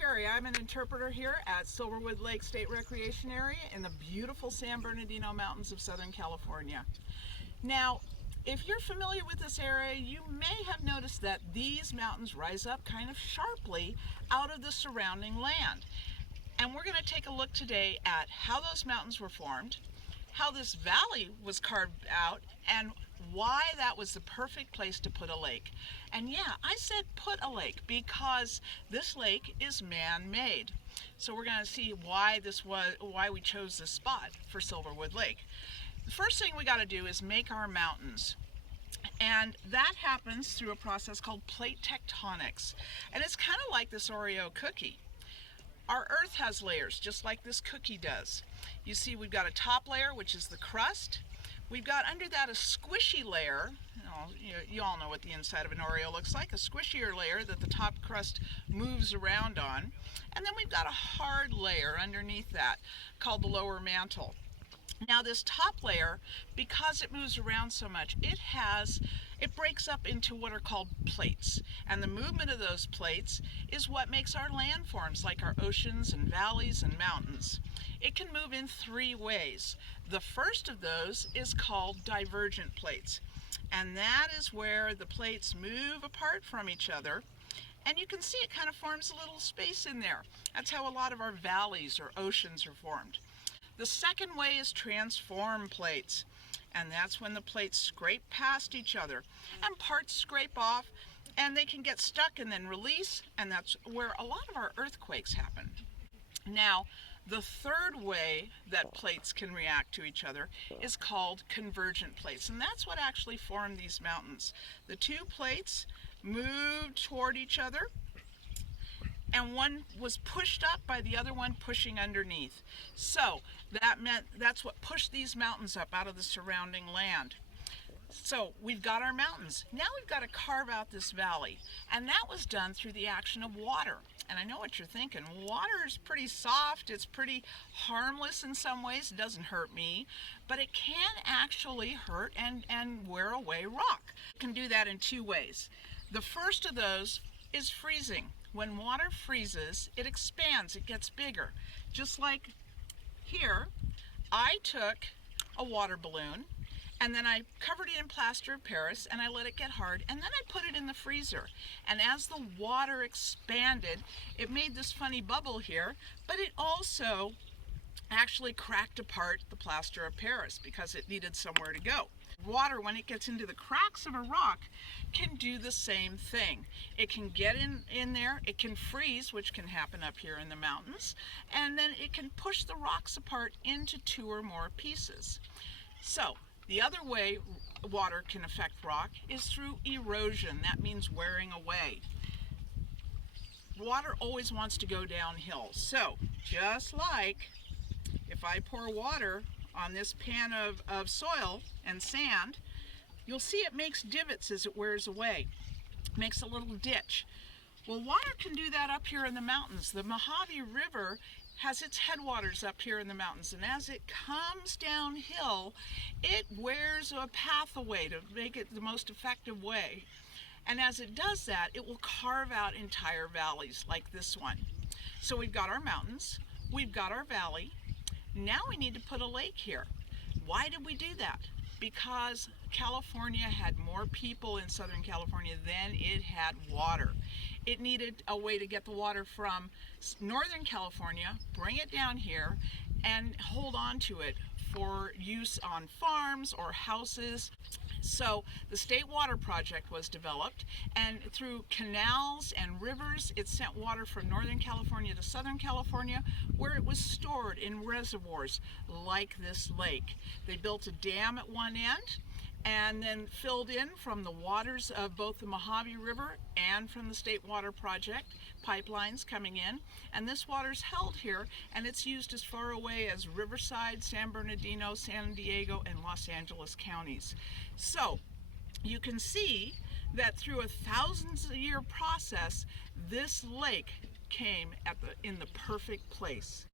Terry. I'm an interpreter here at Silverwood Lake State Recreation Area in the beautiful San Bernardino Mountains of Southern California. Now, if you're familiar with this area, you may have noticed that these mountains rise up kind of sharply out of the surrounding land. And we're going to take a look today at how those mountains were formed, how this valley was carved out, and why that was the perfect place to put a lake. And yeah, I said put a lake because this lake is man-made. So we're going to see why we chose this spot for Silverwood Lake. The first thing we got to do is make our mountains. And that happens through a process called plate tectonics. And it's kind of like this Oreo cookie. Our earth has layers, just like this cookie does. You see, we've got a top layer, which is the crust. We've got under that a squishy layer. You all know what the inside of an Oreo looks like, a squishier layer that the top crust moves around on. And then we've got a hard layer underneath that called the lower mantle. Now this top layer, because it moves around so much, it breaks up into what are called plates. And the movement of those plates is what makes our landforms, like our oceans and valleys and mountains. It can move in three ways. The first of those is called divergent plates. And that is where the plates move apart from each other. And you can see it kind of forms a little space in there. That's how a lot of our valleys or oceans are formed. The second way is transform plates, and that's when the plates scrape past each other and parts scrape off and they can get stuck and then release, and that's where a lot of our earthquakes happen. Now, the third way that plates can react to each other is called convergent plates, and that's what actually formed these mountains. The two plates moved toward each other, and one was pushed up by the other one pushing underneath. So that's what pushed these mountains up out of the surrounding land. So we've got our mountains. Now we've got to carve out this valley, and that was done through the action of water. And I know what you're thinking. Water is pretty soft, it's pretty harmless in some ways, it doesn't hurt me, but it can actually hurt and wear away rock. It can do that in two ways. The first of those is freezing. When water freezes, it expands, it gets bigger. Just like here, I took a water balloon and then I covered it in plaster of Paris and I let it get hard, and then I put it in the freezer. And as the water expanded, it made this funny bubble here, but it also actually cracked apart the plaster of Paris because it needed somewhere to go. Water, when it gets into the cracks of a rock, can do the same thing. It can get in there, it can freeze, which can happen up here in the mountains, and then it can push the rocks apart into two or more pieces. So the other way water can affect rock is through erosion. That means wearing away. Water always wants to go downhill. So just like if I pour water on this pan of soil and sand, you'll see it makes divots as it wears away. It makes a little ditch. Well, water can do that up here in the mountains. The Mojave River has its headwaters up here in the mountains, and as it comes downhill, it wears a path away to make it the most effective way. And as it does that, it will carve out entire valleys like this one. So we've got our mountains, we've got our valley. Now we need to put a lake here. Why did we do that? Because California had more people in Southern California than it had water. It needed a way to get the water from Northern California, bring it down here, and hold on to it for use on farms or houses. So the State Water Project was developed, and through canals and rivers, it sent water from Northern California to Southern California, where it was stored in reservoirs like this lake. They built a dam at one end and then filled in from the waters of both the Mojave River and from the State Water Project, pipelines coming in, and this water's held here, and it's used as far away as Riverside, San Bernardino, San Diego, and Los Angeles counties. So you can see that through a thousands-year process, this lake came in the perfect place.